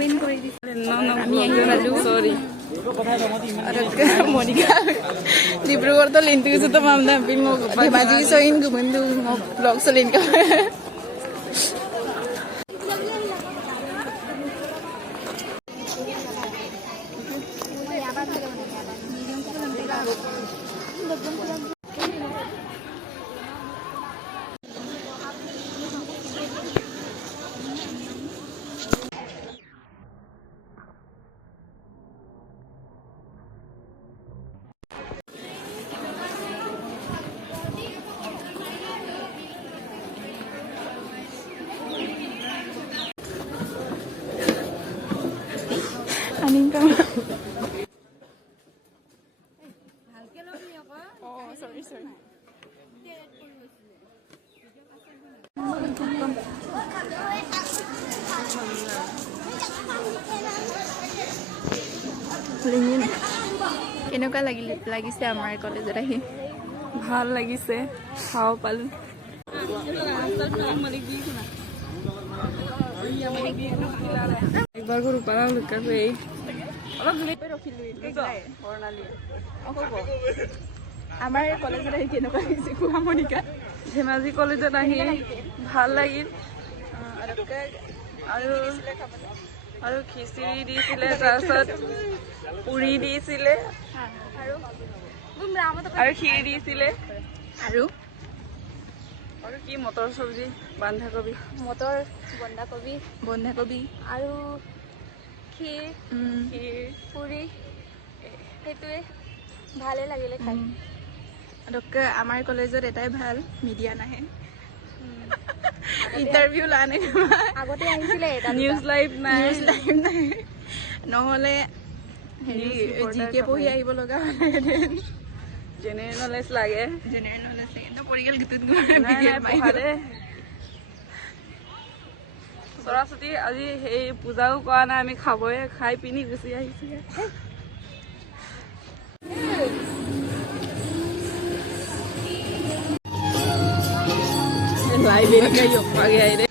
open কৰি দিছে আমি আহি পালো সৰি মনিকা ডিব্ৰুগড়তো লিন্টু তো মামনা পিন মো ধেমাজি সইন গুমন্দু মো ব্লগ সলিন কা আনিকা ভালকে লবি আকৌ সৰি কেনেকুৱা লাগিছে আমাৰ কলেজত আহি ভাল লাগিছে খাও পালো একবাৰ গৰু পাৰা লুকাবে আমাৰ কলেজত আহি কেনেকুৱা লাগিছে কোৱা মনিকা ধেমাজি কলেজত আহি ভাল লাগিল আৰু খিচিৰি দিছিলে তাৰপিছত পুৰি দিছিলে আৰু ক্ষীৰ দিছিলে আৰু কি মটৰ চব্জি বন্ধাকবি বন্ধাকবি আৰু ক্ষীৰ পুৰি সেইটোৱে ভালে লাগিলে খাই আমাৰ কলেজত এটাই ভাল মিডিয়া নাহে ইণ্টাৰভিউ লানে আগতে আহিছিলে নিউজ লাইভ নাই নহ'লে হেৰি জিকে পঢ়ি আহিব লগা জেনেৰেল নলেজ লাগে জেনেৰেল নলেজ কিন্তু পৰিগেল গীতত সৰস্বতী আজি সেই পূজাও কৰা নাই আমি খাই পিনি গুচি আহিছো লাইব্ৰেৰী का योग आ गया है